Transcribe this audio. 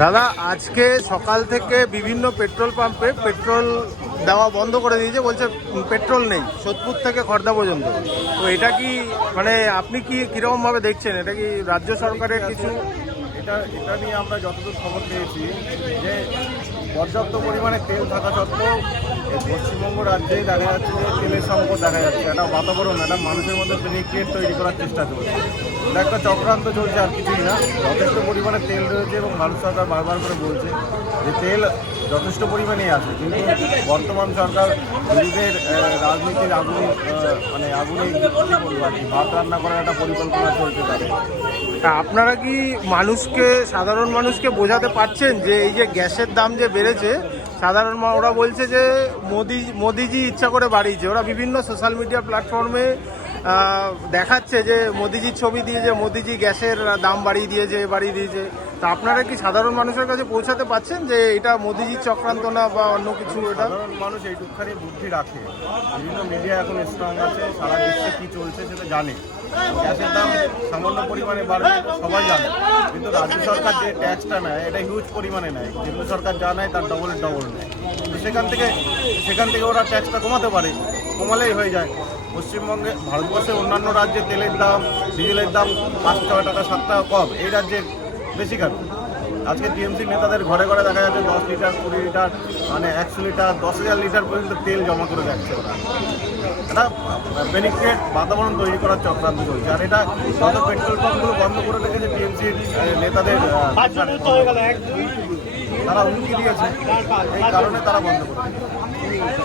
দাদা, আজকে সকাল থেকে বিভিন্ন পেট্রোল পাম্পে পেট্রোল দেওয়া বন্ধ করে দিয়েছে, বলছে পেট্রোল নেই সোদপুর থেকে খড়দা পর্যন্ত। তো এটা কি মানে আপনি কি কিরকম ভাবে দেখছেন? এটা কি রাজ্য সরকারের কিছু? এটা এটা নিয়ে আমরা যতদূর খবর পেয়েছি যে পর্যাপ্ত পরিমাণে তেল থাকা সত্ত্বেও এই পশ্চিমবঙ্গ রাজ্যে দেখা যাচ্ছে যে তেলের সংকট দেখা যাচ্ছে। একটা বাতাবরণ, একটা মানুষের মধ্যে প্যানিক তৈরি করার চেষ্টা চলছে। এটা একটা চক্রান্ত চলছে, আর কিছুই না। যথেষ্ট পরিমাণে তেল রয়েছে এবং ভারত সরকার বারবার করে বলছে যে তেল যথেষ্ট পরিমাণেই আছে, কিন্তু বর্তমান সরকার নিজেদের রাজনীতির আগুনে কী বলবো আর কি, ভাত রান্না করার একটা পরিকল্পনা চলছে তাদের। আপনারা কি মানুষকে, সাধারণ মানুষকে বোঝাতে পারছেন যে এই যে গ্যাসের দাম যে বেড়েছে, সাধারণ ওরা বলছে যে মোদিজি ইচ্ছা করে বাড়িয়েছে। ওরা বিভিন্ন সোশ্যাল মিডিয়া প্ল্যাটফর্মে দেখাচ্ছে যে মোদিজির ছবি দিয়ে যে মোদিজি গ্যাসের দাম বাড়িয়ে দিয়েছে। তা আপনারা কি সাধারণ মানুষের কাছে পৌঁছাতে পারছেন যে এটা মোদিজির চক্রান্ত না বা অন্য কিছু? এটা সাধারণ মানুষ এইটুকখানি বুদ্ধি রাখে, বিভিন্ন মিডিয়া এখন স্ট্রং আছে, সারা বিশ্বে কী চলছে সেটা জানে। গ্যাসের দাম সামান্য পরিমাণে বাড়বে সবাই জানে, কিন্তু রাজ্য সরকার যে ট্যাক্সটা নেয় এটা হিউজ পরিমাণে নেয়। কেন্দ্র সরকার যা নেয় তার ডবল নেয়। তো সেখান থেকে ওরা ট্যাক্সটা কমাতে পারে, কমালেই হয়ে যায়। পশ্চিমবঙ্গে, ভারতবর্ষের অন্যান্য রাজ্যে তেলের দাম, ডিজেলের দাম 5-6 টাকা 7 টাকা কম, এই রাজ্যে বেশি কেন? আজকে টিএমসি নেতাদের ঘরে ঘরে দেখা যাচ্ছে 10 লিটার 20 লিটার মানে 100 লিটার 10,000 লিটার পর্যন্ত তেল জমা করে যাচ্ছে ওরা। এটা বেনিফিট বাতাবরণ তৈরি করার চক্রান্ত চলছে। আর এটা যত পেট্রোল পাম্পগুলো বন্ধ করে রেখেছে টিএমসির নেতাদের, তারা হুমকি দিয়েছে, এই কারণে তারা বন্ধ করে দিয়েছে।